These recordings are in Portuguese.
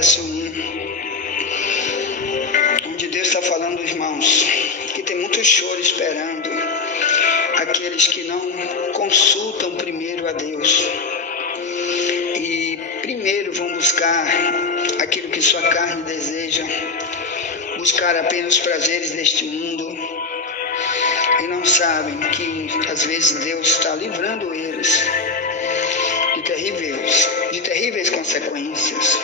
verso 1, onde Deus está falando, irmãos, que tem muito choro esperando aqueles que não consultam primeiro a Deus e primeiro vão buscar aquilo que sua carne deseja, buscar apenas os prazeres deste mundo e não sabem que às vezes Deus está livrando eles de terríveis consequências.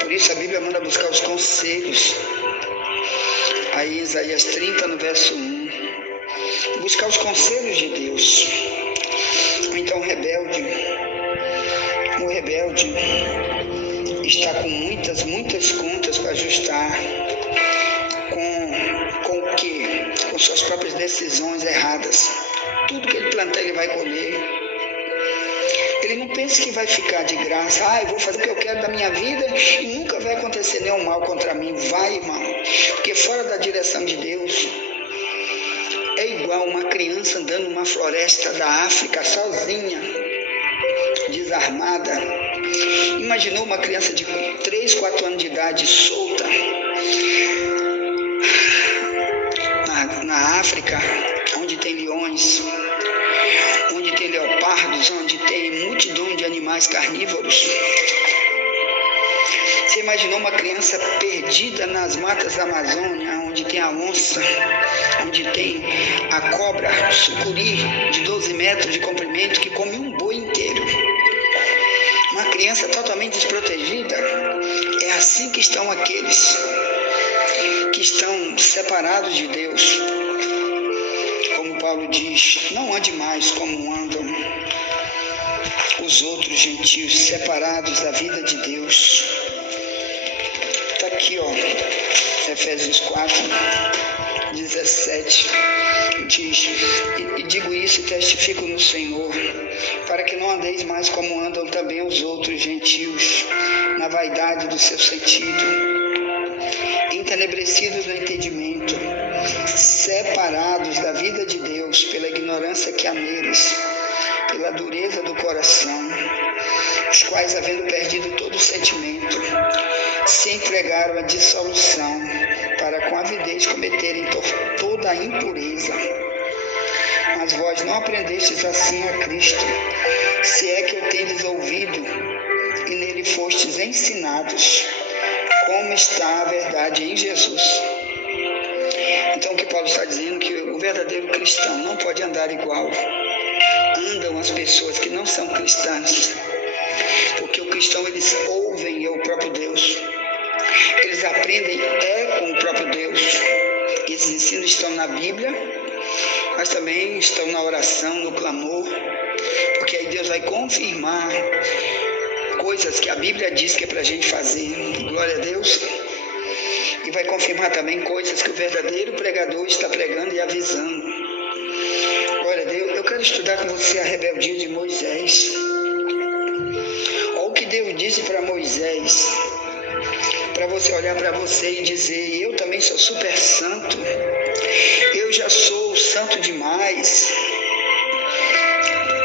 Por isso a Bíblia manda buscar os conselhos. Aí Isaías 30 no verso 1, buscar os conselhos de Deus. Então o rebelde está com muitas contas para ajustar com o quê? Com suas próprias decisões erradas. Tudo que ele plantar ele vai colher. Ele não pensa que vai ficar de graça. Eu vou fazer o que eu quero da minha vida e nunca vai acontecer nenhum mal contra mim. Vai, irmão. Porque fora da direção de Deus, é igual uma criança andando numa floresta da África sozinha, desarmada. Imaginou uma criança de 3, 4 anos de idade solta na África, onde tem leões, onde tem leopardos, onde tem multidão de animais carnívoros. Você imaginou uma criança perdida nas matas da Amazônia, onde tem a onça, onde tem a cobra, sucuri de 12 metros de comprimento que come um boi inteiro? Uma criança totalmente desprotegida. É assim que estão aqueles que estão separados de Deus. Como Paulo diz, não ande mais como andam os outros gentios, separados da vida de Deus. Está aqui, Efésios 4, 17, diz: e digo isso e testifico no Senhor, para que não andeis mais como andam também os outros gentios, na vaidade do seu sentido, entenebrecidos no entendimento, separados da vida de Deus pela ignorância que há neles, pela dureza do coração, os quais, havendo perdido todo o sentimento, se entregaram à dissolução, para com avidez cometerem toda a impureza. Mas vós não aprendestes assim a Cristo, se é que o tendes ouvido e nele fostes ensinados, como está a verdade em Jesus. Então o que Paulo está dizendo é que o verdadeiro cristão não pode andar igual andam as pessoas que não são cristãs, porque o cristão, eles ouvem o próprio Deus, eles aprendem com o próprio Deus. Esses ensinos estão na Bíblia, mas também estão na oração, no clamor, porque aí Deus vai confirmar coisas que a Bíblia diz que é para a gente fazer, glória a Deus, e vai confirmar também coisas que o verdadeiro pregador está pregando e avisando. Glória a Deus. Eu quero estudar com você a rebeldia de Moisés. Olha o que Deus disse para Moisés, para você olhar para você e dizer: eu também sou super santo, eu já sou santo demais.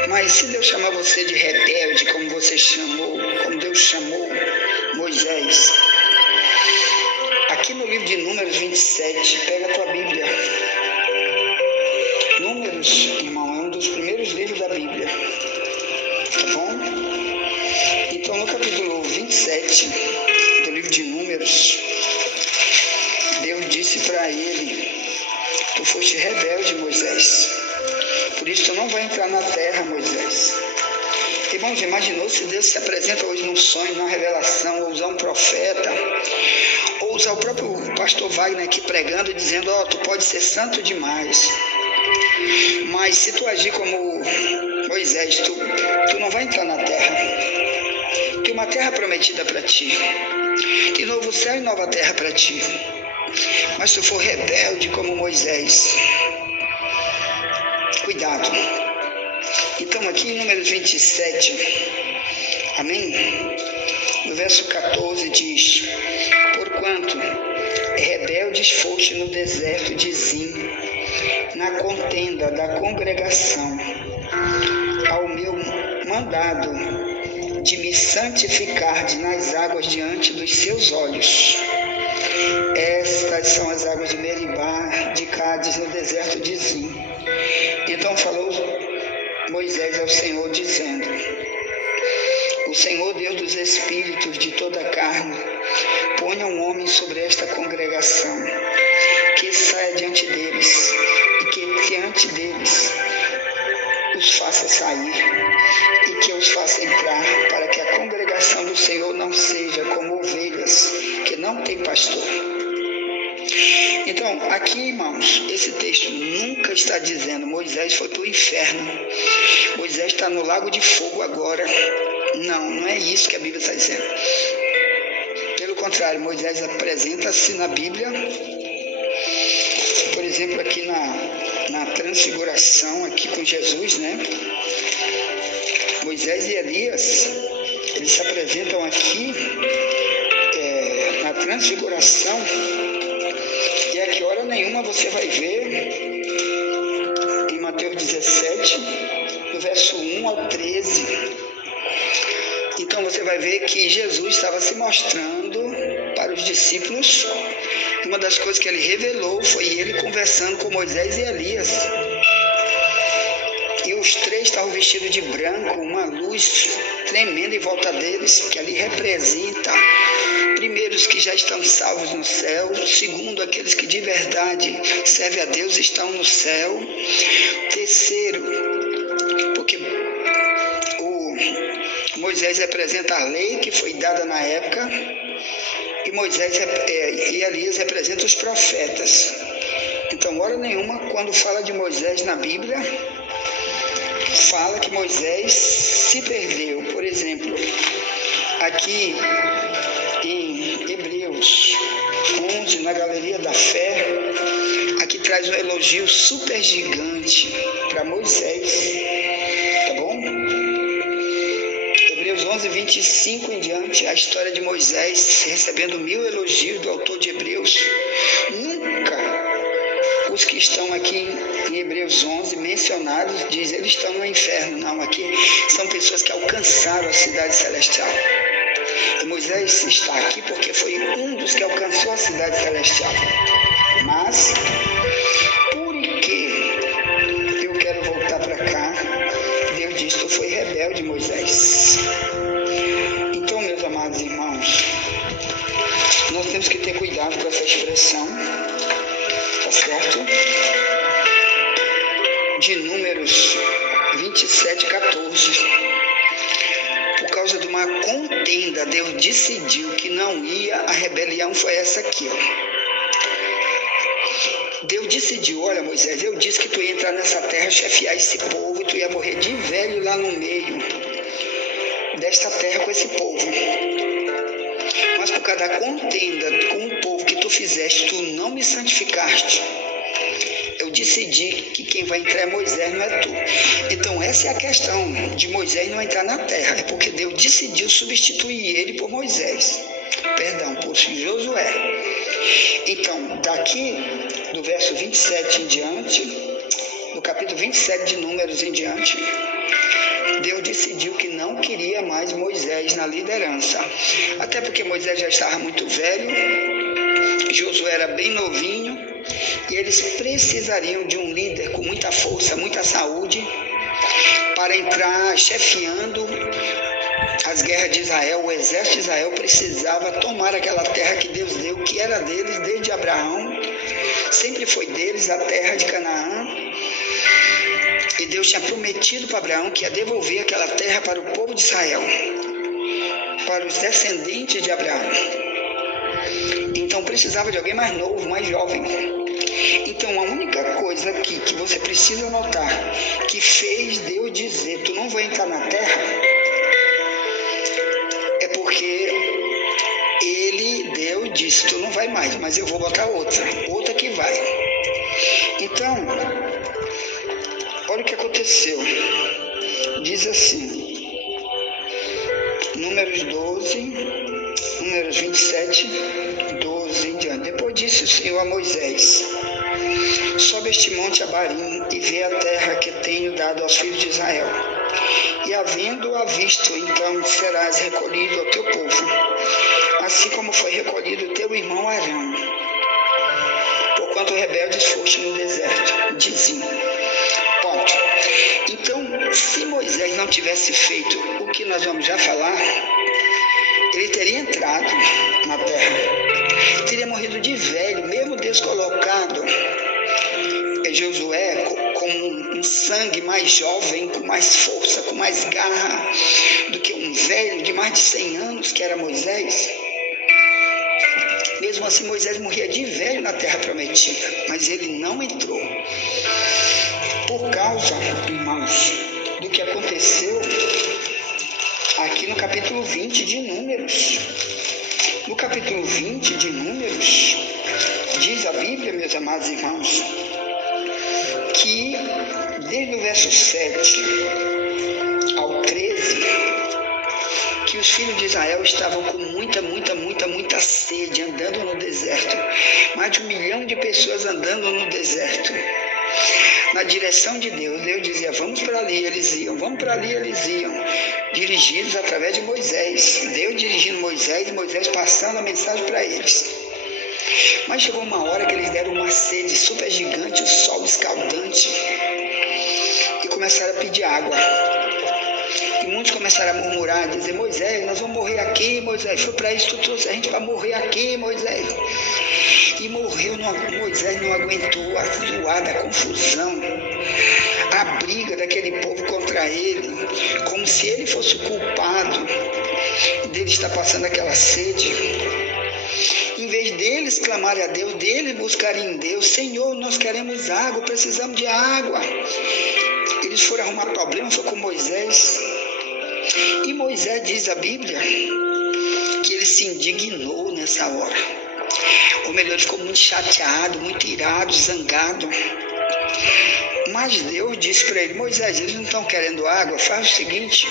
Mas se Deus chamar você de rebelde, como Deus chamou Moisés, aqui no livro de Números 27, pega a tua Bíblia. Números, irmão, é um dos primeiros livros da Bíblia, tá bom? Então, no capítulo 27 do livro de Números, Deus disse para ele: tu foste rebelde, Moisés, por isso tu não vai entrar na terra, Moisés. Irmãos, imaginou se Deus se apresenta hoje num sonho, numa revelação, ou usar um profeta, ou usar o próprio pastor Wagner aqui pregando e dizendo: tu pode ser santo demais, mas se tu agir como Moisés, tu não vai entrar na terra. Tem uma terra prometida para ti, tem novo céu e nova terra para ti. Mas se tu for rebelde como Moisés, cuidado. Então aqui em Números 27, amém? No verso 14 diz: porquanto rebeldes foste no deserto de Zim, na contenda da congregação, ao meu mandado, de me santificar nas águas diante dos seus olhos. Estas são as águas de Meribá, de Cádiz, no deserto de Zim. Então falou Moisés ao Senhor, dizendo: o Senhor, Deus dos espíritos de toda a carne, ponha um homem sobre esta congregação, que saia diante deles, e que diante deles os faça sair, e que os faça entrar, para que a congregação do Senhor não seja como ovelhas que não têm pastor. Então, aqui, irmãos, esse texto nunca está dizendo Moisés foi para o inferno, Moisés está no lago de fogo agora. Não é isso que a Bíblia está dizendo. Pelo contrário, Moisés apresenta-se na Bíblia, por exemplo, aqui na transfiguração, aqui com Jesus, né? Moisés e Elias, eles se apresentam aqui na transfiguração, e aqui hora nenhuma você vai ver em Mateus 17, do verso 1 ao 13. Então você vai ver que Jesus estava se mostrando para os discípulos. Uma das coisas que ele revelou foi ele conversando com Moisés e Elias. E os três estavam vestidos de branco, uma luz tremenda em volta deles, que ali representa, primeiro, os que já estão salvos no céu; segundo, aqueles que de verdade servem a Deus estão no céu; terceiro, porque Moisés representa a lei que foi dada na época, e e Elias representam os profetas. Então, hora nenhuma, quando fala de Moisés na Bíblia, fala que Moisés se perdeu. Por exemplo, aqui em Hebreus 11, na Galeria da Fé, aqui traz um elogio super gigante para Moisés, tá bom? Hebreus 11, 25 em diante, a história de Moisés recebendo 1000 elogios do autor de Hebreus. Nunca os que estão aqui em Hebreus 11 mencionados diz eles estão no inferno. Não, aqui são pessoas que alcançaram a cidade celestial. E Moisés está aqui porque foi um dos que alcançou a cidade celestial. Mas, porque eu quero voltar para cá, Deus disse: tu foi rebelde, Moisés. Então, meus amados irmãos, nós temos que ter cuidado com essa expressão, tá certo? De Números 27, 14. Por causa de uma contenda, Deus decidiu que não ia, a rebelião foi essa aqui, ó. Deus decidiu: olha, Moisés, eu disse que tu ia entrar nessa terra, chefiar esse povo, e tu ia morrer de velho lá no meio desta terra com esse povo. Mas por causa da contenda com o povo que tu fizeste, tu não me santificaste. Eu decidi que quem vai entrar é Moisés, não é tu. Então essa é a questão de Moisés não entrar na terra. É porque Deus decidiu substituir ele por Moisés. Perdão, por Josué. Então, daqui do verso 27 em diante, do capítulo 27 de Números em diante, Deus decidiu que não queria mais Moisés na liderança. Até porque Moisés já estava muito velho, Josué era bem novinho, e eles precisariam de um líder com muita força, muita saúde, para entrar chefiando as guerras de Israel. O exército de Israel precisava tomar aquela terra que Deus deu, que era deles desde Abraão, sempre foi deles, a terra de Canaã. E Deus tinha prometido para Abraão que ia devolver aquela terra para o povo de Israel, para os descendentes de Abraão. Então precisava de alguém mais novo, mais jovem. Então a única coisa aqui que você precisa notar que fez Deus dizer: tu não vai entrar na terra, é porque Deus disse: tu não vai mais, mas eu vou botar outra que vai. Então, olha o que aconteceu. Diz assim, Números 12, Números 27, 12 em diante. Depois disse o Senhor a Moisés: sobe este monte Abarim e vê a terra que tenho dado aos filhos de Israel. E havendo-a visto, então serás recolhido ao teu povo, assim como foi recolhido o teu irmão Arão, porquanto rebeldes foste no deserto, diziam. Ponto. Então, se Moisés não tivesse feito o que nós vamos já falar, ele teria entrado na terra, teria morrido de velho, mesmo Deus colocado Josué com um sangue mais jovem, com mais força, com mais garra do que um velho de mais de 100 anos, que era Moisés. Mesmo assim, Moisés morria de velho na terra prometida, mas ele não entrou. Por causa, irmãos, do que aconteceu aqui no capítulo 20 de Números. No capítulo 20 de Números, diz a Bíblia, meus amados irmãos, que desde o verso 7 ao 13, que os filhos de Israel estavam com muita sede, andando no deserto. Mais de 1 milhão de pessoas andando no deserto, na direção de Deus. Deus dizia, vamos para ali, eles iam, vamos para ali, eles iam, dirigidos através de Moisés. Deus dirigindo Moisés e Moisés passando a mensagem para eles. Mas chegou uma hora que eles deram uma sede super gigante, o sol escaldante, e começaram a pedir água. E muitos começaram a murmurar, a dizer, Moisés, nós vamos morrer aqui, Moisés, foi para isso que tu trouxe a gente para morrer aqui, Moisés. E morreu, Moisés não aguentou a zoada, a confusão, a briga daquele povo contra ele, como se ele fosse o culpado dele estar passando aquela sede. Em vez deles clamarem a Deus, deles buscarem em Deus, Senhor, nós queremos água, precisamos de água. Eles foram arrumar problema, foi com Moisés. E Moisés, diz a Bíblia, que ele se indignou nessa hora. Ou melhor, ele ficou muito chateado, muito irado, zangado. Mas Deus disse para ele, Moisés, eles não estão querendo água, faz o seguinte,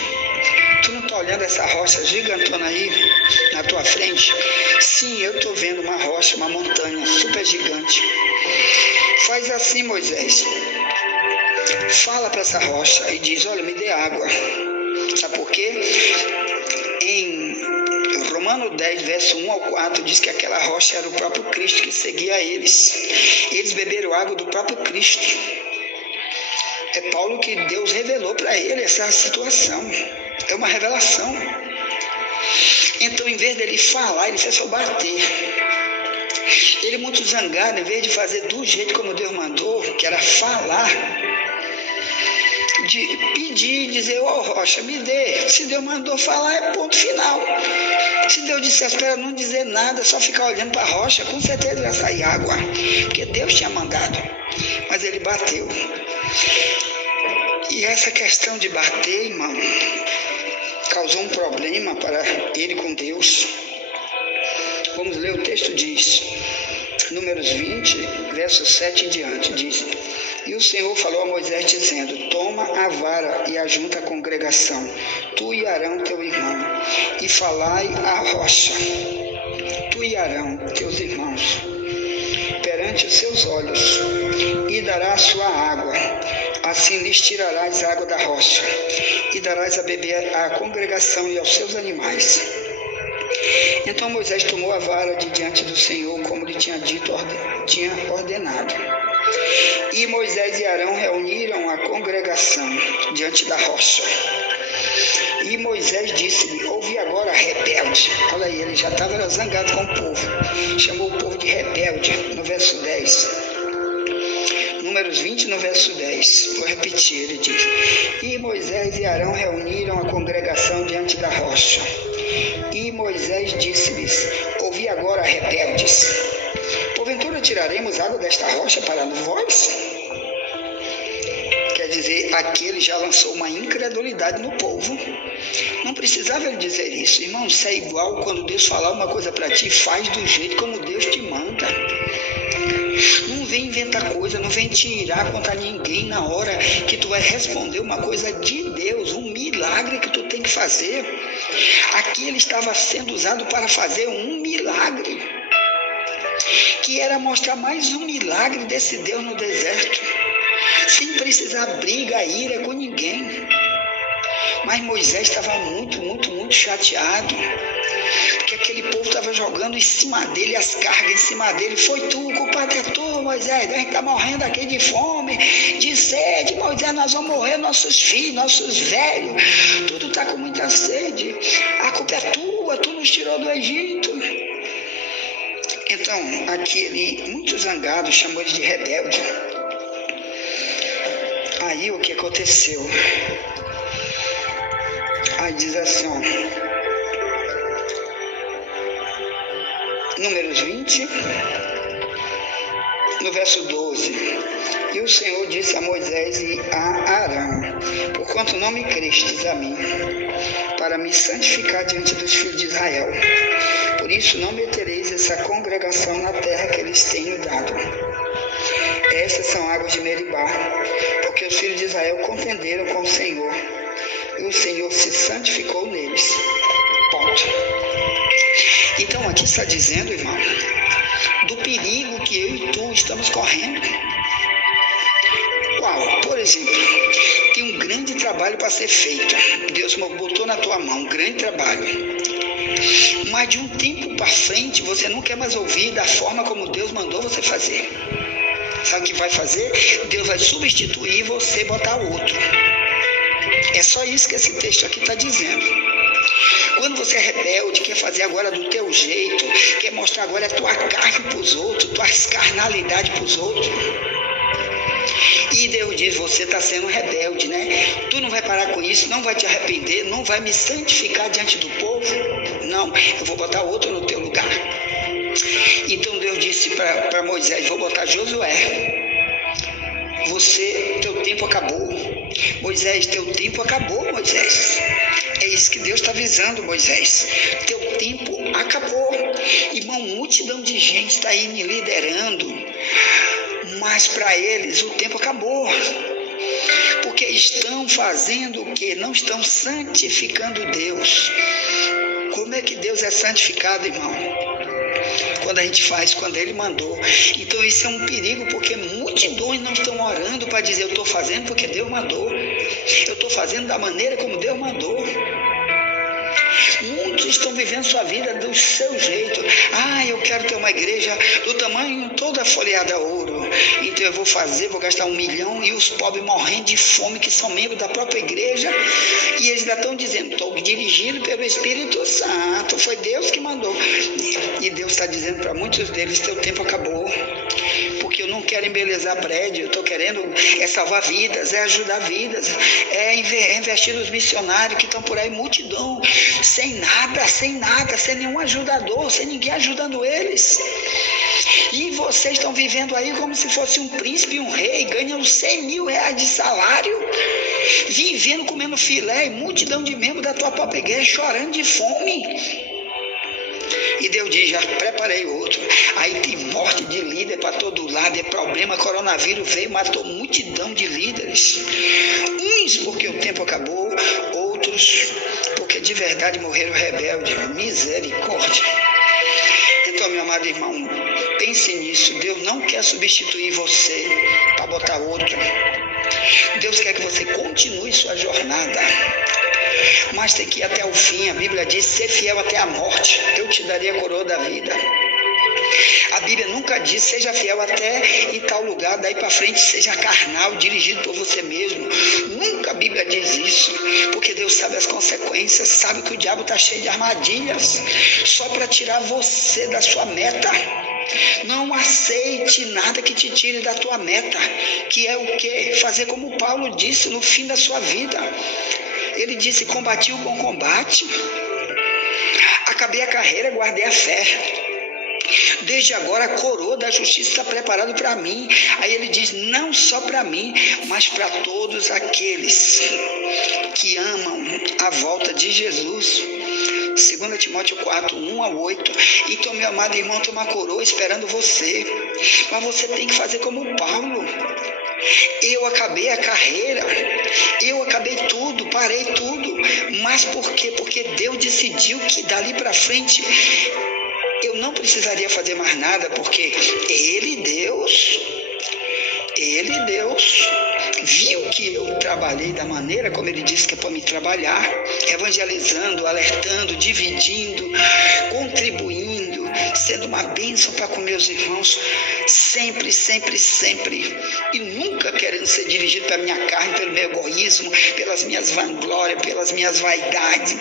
tu não está olhando essa rocha gigantona aí na tua frente? Sim, eu estou vendo uma rocha, uma montanha super gigante. Faz assim, Moisés, fala para essa rocha e diz, olha, me dê água. Sabe por quê? Em Romanos 10, verso 1 ao 4, diz que aquela rocha era o próprio Cristo que seguia eles. Eles beberam água do próprio Cristo. É Paulo que Deus revelou para ele essa situação. É uma revelação. Então, em vez dele falar, ele fez só bater. Ele muito zangado, em vez de fazer do jeito como Deus mandou, que era falar, de pedir, dizer, rocha, me dê. Se Deus mandou falar, é ponto final. Se Deus dissesse para não dizer nada, só ficar olhando para a rocha, com certeza ia sair água, porque Deus tinha mandado. Mas ele bateu. E essa questão de bater, irmão, causou um problema para ele com Deus. Vamos ler, o texto diz, Números 20, verso 7 em diante, diz, e o Senhor falou a Moisés dizendo, toma a vara e ajunta a congregação, tu e Arão teu irmão, e falai à rocha, tu e Arão teus irmãos, perante os seus olhos, e dará a sua água, assim lhes tirarás água da rocha, e darás a beber à congregação e aos seus animais. Então Moisés tomou a vara de diante do Senhor, como lhe tinha dito, tinha ordenado. E Moisés e Arão reuniram a congregação diante da rocha. E Moisés disse-lhe, ouvi agora, rebelde. Olha aí, ele já estava zangado com o povo. Chamou o povo de rebelde, no verso 10. Números 20, no verso 10. Vou repetir, ele diz. E Moisés e Arão reuniram a congregação diante da rocha. E Moisés disse-lhes, ouvi agora, rebeldes. Porventura tiraremos água desta rocha para vós? Quer dizer, aqui ele já lançou uma incredulidade no povo. Não precisava ele dizer isso. Irmão, isso é igual quando Deus falar uma coisa para ti, faz do jeito como Deus te manda. Não vem inventar coisa, não vem tirar contra ninguém na hora que tu vai responder uma coisa de Deus, um milagre que tu tem que fazer. Aqui ele estava sendo usado para fazer um milagre, que era mostrar mais um milagre desse Deus no deserto, sem precisar briga, ira com ninguém. Mas Moisés estava muito chateado, porque aquele povo estava jogando em cima dele, as cargas em cima dele. Foi tu, o culpado é tu, Moisés, a gente está morrendo aqui de fome, de sede, Moisés, nós vamos morrer, nossos filhos, nossos velhos, tudo está com muita sede, a culpa é tua, tu nos tirou do Egito. Então, aquele, muito zangado, chamou ele de rebelde. Aí o que aconteceu? Aí diz assim, ó, Números 20, no verso 12. E o Senhor disse a Moisés e a Arão: porquanto não me crestes a mim, para me santificar diante dos filhos de Israel, por isso não metereis essa congregação na terra que eles tenho dado. Estas são águas de Meribá, porque os filhos de Israel contenderam com o Senhor, e o Senhor se santificou neles. Ponto. Então aqui está dizendo, irmão, do perigo que eu e tu estamos correndo. Qual? Por exemplo, tem um grande trabalho para ser feito. Deus botou na tua mão um grande trabalho. Mas de um tempo para frente, você não quer mais ouvir da forma como Deus mandou você fazer. Sabe o que vai fazer? Deus vai substituir você e botar outro. É só isso que esse texto aqui está dizendo. Quando você é rebelde, quer fazer agora do teu jeito, quer mostrar agora a tua carne para os outros, tuas carnalidades para os outros. E Deus diz, você está sendo rebelde, né? Tu não vai parar com isso, não vai te arrepender, não vai me santificar diante do povo. Não, eu vou botar outro no teu lugar. Então Deus disse para Moisés, vou botar Josué. Teu tempo acabou. Moisés, teu tempo acabou, Moisés. É isso que Deus está avisando, Moisés. Teu tempo acabou. Irmão, multidão de gente está aí me liderando, mas para eles o tempo acabou. Porque estão fazendo o quê? Não estão santificando Deus. Como é que Deus é santificado, irmão? Quando a gente faz, quando Ele mandou. Então isso é um perigo, porque multidões não estão orando para dizer, eu estou fazendo porque Deus mandou. Eu estou fazendo da maneira como Deus mandou. Muitos estão vivendo sua vida do seu jeito. Eu quero ter uma igreja do tamanho toda folheada a ouro. Então eu vou gastar 1 milhão, e os pobres morrendo de fome, que são membros da própria igreja, e eles ainda estão dizendo, estou dirigido pelo Espírito Santo, foi Deus que mandou. E Deus está dizendo para muitos deles, teu tempo acabou. Porque eu não quero embelezar prédio, eu estou querendo salvar vidas, ajudar vidas, investir nos missionários que estão por aí, multidão, sem nada, sem nenhum ajudador, sem ninguém ajudando eles. E vocês estão vivendo aí como se fosse um príncipe, um rei, ganhando 100 mil reais de salário, vivendo, comendo filé, e multidão de membros da tua própria igreja chorando de fome. E Deus diz, já preparei outro. Aí tem morte de líder para todo lado, é problema, coronavírus veio, matou multidão de líderes. Uns porque o tempo acabou, outros porque de verdade morreram rebeldes. Misericórdia. Então, meu amado irmão, pense nisso. Deus não quer substituir você para botar outro. Deus quer que você continue sua jornada, mas tem que ir até o fim. A Bíblia diz, ser fiel até a morte, eu te daria a coroa da vida. A Bíblia nunca diz, seja fiel até em tal lugar, daí para frente seja carnal, dirigido por você mesmo. Nunca a Bíblia diz isso, porque Deus sabe as consequências, sabe que o diabo está cheio de armadilhas, só para tirar você da sua meta. Não aceite nada que te tire da tua meta, que é o quê? Fazer como Paulo disse no fim da sua vida. Ele disse, combati o bom combate, acabei a carreira, guardei a fé. Desde agora a coroa da justiça está preparada para mim. Aí ele diz, não só para mim, mas para todos aqueles que amam a volta de Jesus. 2 Timóteo 4, 1 a 8. Então, meu amado irmão, tem uma coroa esperando você. Mas você tem que fazer como Paulo. Eu acabei a carreira, eu acabei tudo, parei tudo. Mas por quê? Porque Deus decidiu que dali para frente eu não precisaria fazer mais nada, porque Ele, Deus, viu que eu trabalhei da maneira como ele disse que é para me trabalhar, evangelizando, alertando, dividindo, contribuindo, sendo uma bênção para com meus irmãos, sempre, sempre, sempre, e nunca querendo ser dirigido pela minha carne, pelo meu egoísmo, pelas minhas vanglórias, pelas minhas vaidades.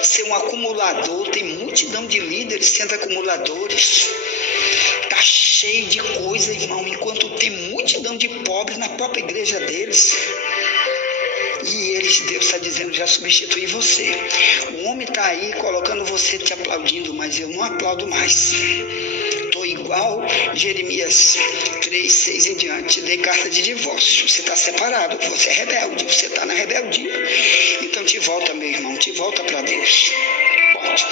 Ser um acumulador, tem multidão de líderes sendo acumuladores. Está cheio de coisa, irmão, enquanto tem multidão de pobres na própria igreja deles. E Deus está dizendo, já substituí você. O homem está aí colocando você te aplaudindo, mas eu não aplaudo mais. Estou igual Jeremias 3, 6 em diante. Dei carta de divórcio. Você está separado, você é rebelde, você está na rebeldia. Então te volta, meu irmão, te volta para Deus. Pode.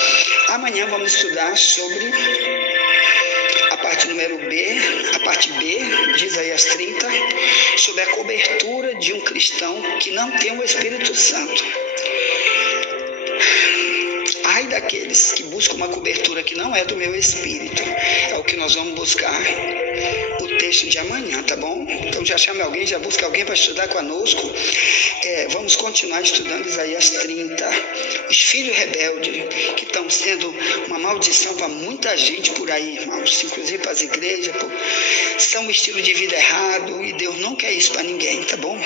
Amanhã vamos estudar sobre a parte número B, a parte B de Isaías 30, sobre a cobertura de um cristão que não tem o Espírito Santo. Ai daqueles que buscam uma cobertura que não é do meu espírito. É o que nós vamos buscar o texto de amanhã, tá bom? Então já chame alguém, já busca alguém para estudar conosco. Vamos continuar estudando Isaías 30. Os filhos rebeldes que estão sendo uma maldição para muita gente por aí, irmãos, inclusive para as igrejas, são um estilo de vida errado e Deus não quer isso para ninguém, tá bom?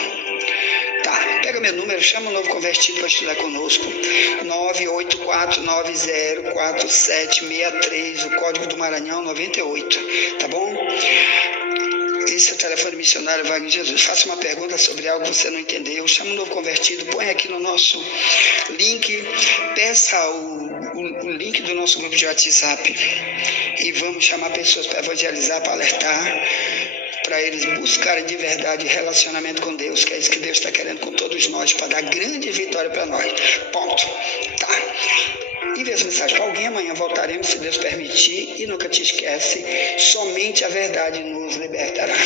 Tá, pega meu número, chama o novo convertido para estudar conosco, 984904763, o código do Maranhão 98, tá bom? Esse é o telefone missionário Wagner Jesus. Faça uma pergunta sobre algo que você não entendeu, chama o novo convertido, põe aqui no nosso link, peça o link do nosso grupo de WhatsApp e vamos chamar pessoas para evangelizar, para alertar, para eles buscarem de verdade relacionamento com Deus, que é isso que Deus está querendo com todos nós, para dar grande vitória para nós. Ponto. Tá. Envie essa mensagem para alguém, amanhã voltaremos, se Deus permitir, e nunca te esquece, somente a verdade nos libertará.